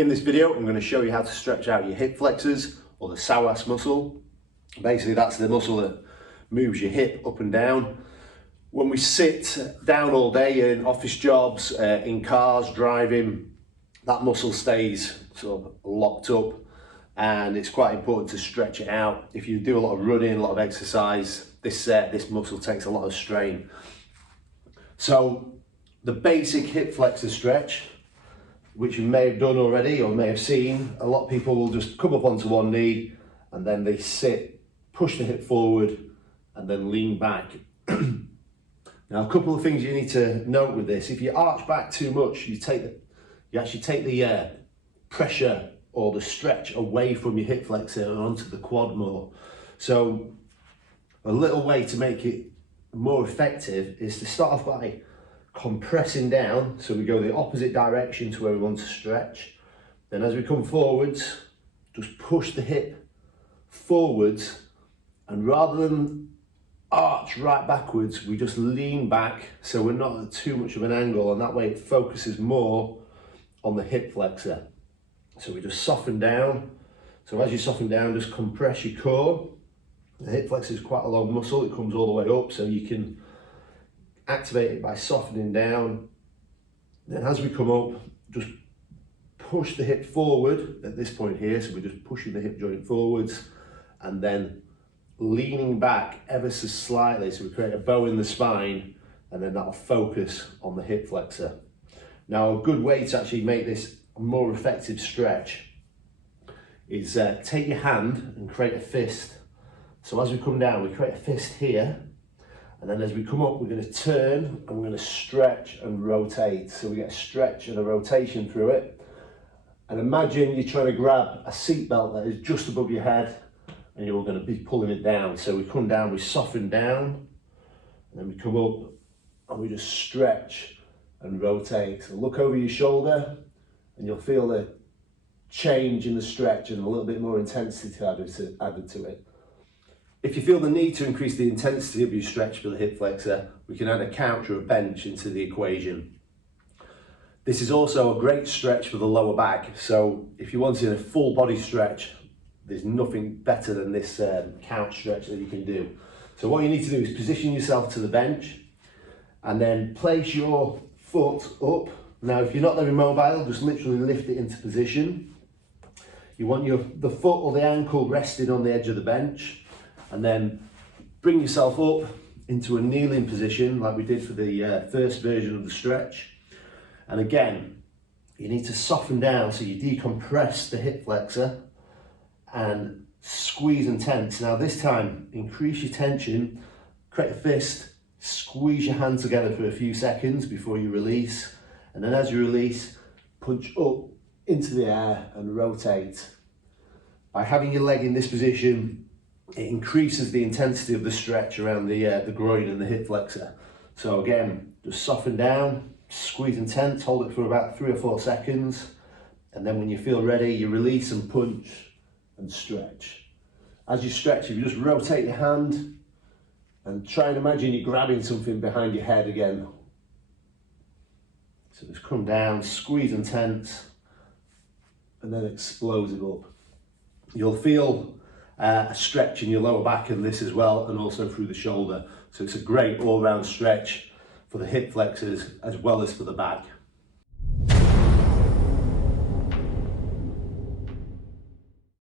In this video, I'm going to show you how to stretch out your hip flexors or the psoas muscle. Basically, that's the muscle that moves your hip up and down. When we sit down all day in office jobs, in cars, driving, that muscle stays sort of locked up, and it's quite important to stretch it out. If you do a lot of running, a lot of exercise, this muscle takes a lot of strain. So the basic hip flexor stretch, which you may have done already or may have seen, a lot of people will just come up onto one knee and then they sit, push the hip forward and then lean back. Now, a couple of things you need to note with this: if you arch back too much, you actually take the pressure or the stretch away from your hip flexor and onto the quad more. So a little way to make it more effective is to start off by compressing down, so we go the opposite direction to where we want to stretch. Then as we come forwards, just push the hip forwards, and rather than arch right backwards, we just lean back so we're not at too much of an angle, and that way it focuses more on the hip flexor. So we just soften down. So as you soften down, just compress your core. The hip flexor is quite a long muscle, it comes all the way up, so you can activate it by softening down. Then as we come up, just push the hip forward at this point here, so we're just pushing the hip joint forwards and then leaning back ever so slightly, so we create a bow in the spine, and then that'll focus on the hip flexor. Now, a good way to actually make this a more effective stretch is take your hand and create a fist. So as we come down, we create a fist here, and then as we come up, we're going to turn and we're going to stretch and rotate. So we get a stretch and a rotation through it. And imagine you're trying to grab a seatbelt that is just above your head, and you're going to be pulling it down. So we come down, we soften down, and then we come up and we just stretch and rotate. So look over your shoulder and you'll feel the change in the stretch and a little bit more intensity added to it. If you feel the need to increase the intensity of your stretch for the hip flexor, we can add a couch or a bench into the equation. This is also a great stretch for the lower back. So if you wanted a full body stretch, there's nothing better than this couch stretch that you can do. So what you need to do is position yourself to the bench and then place your foot up. Now, if you're not very mobile, just literally lift it into position. You want the foot or the ankle resting on the edge of the bench, and then bring yourself up into a kneeling position like we did for the first version of the stretch. And again, you need to soften down, so you decompress the hip flexor and squeeze and tense. Now this time, increase your tension, create a fist, squeeze your hands together for a few seconds before you release. And then as you release, punch up into the air and rotate. By having your leg in this position, it increases the intensity of the stretch around the groin and the hip flexor. So again, just soften down, squeeze and tense, hold it for about 3 or 4 seconds. And then when you feel ready, you release and punch and stretch. As you stretch, if you just rotate your hand and try and imagine you're grabbing something behind your head again. So just come down, squeeze and tense, and then explode it up. You'll feel a stretch in your lower back in this as well, and also through the shoulder. So it's a great all-round stretch for the hip flexors as well as for the back.